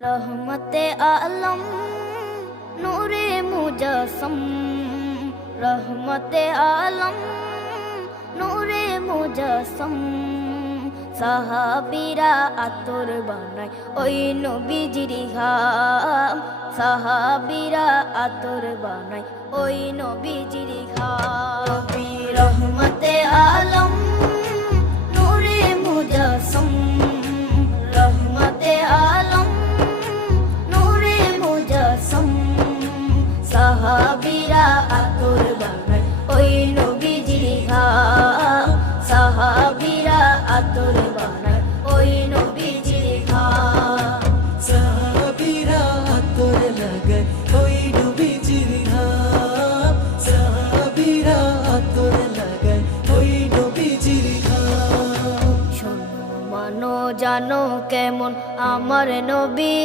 रहमते आलम नूरे मुजस्सम, रहमते आलम नूरे मुजस्सम। সাহাবীরা আতর বানায় ওই নবীজির ঘাম, সাহাবীরা আতর বানায় ওই নবীজির ঘাম। নবী রহমতে আলম নূরে মুজস্সম, রহমতে আলম নূরে মুজস্সম। সাহাবীরা আতর বানায় ওই নবীজির ঘাম, সাহাবীরা আতর বানায় ওই নবীজির ঘাম। সাহাবীরা আতর লাগায় ওই নবীজির ঘাম, সাহাবীরা আতর লাগায় ওই নবীজির ঘাম। শোনো মানো জানো কেমন আমার নবী।